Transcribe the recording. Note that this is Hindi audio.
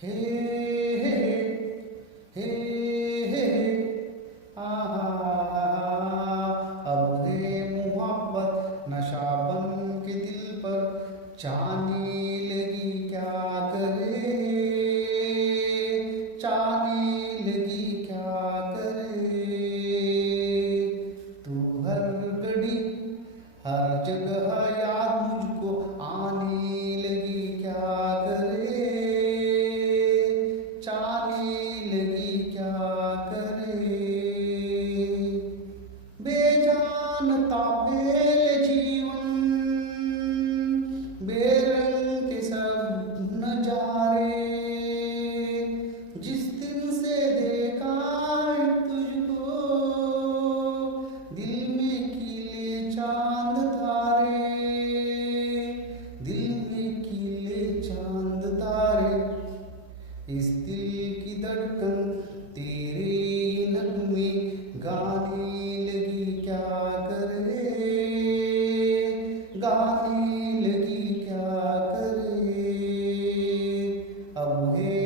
हे हे हे हे आहा, अब है मोहब्बत नशा बन के दिल पर चाहने लगी क्या करे, चाहने लगी क्या करे। तू हर घड़ी हर जगह यार मुझको आने लगी क्या करे, चाहने लगी क्या करे। बेजानता बेल जीवन बेरंग के सब नजारे, जिस दिन से देखा है तुझको दिल में खिले चांद तारे, दिल में खिले चांद तारे। इस दिल की धड़कन तेरे ये नगमे गाने लगी क्या करे, गाने लगी क्या करे। अब है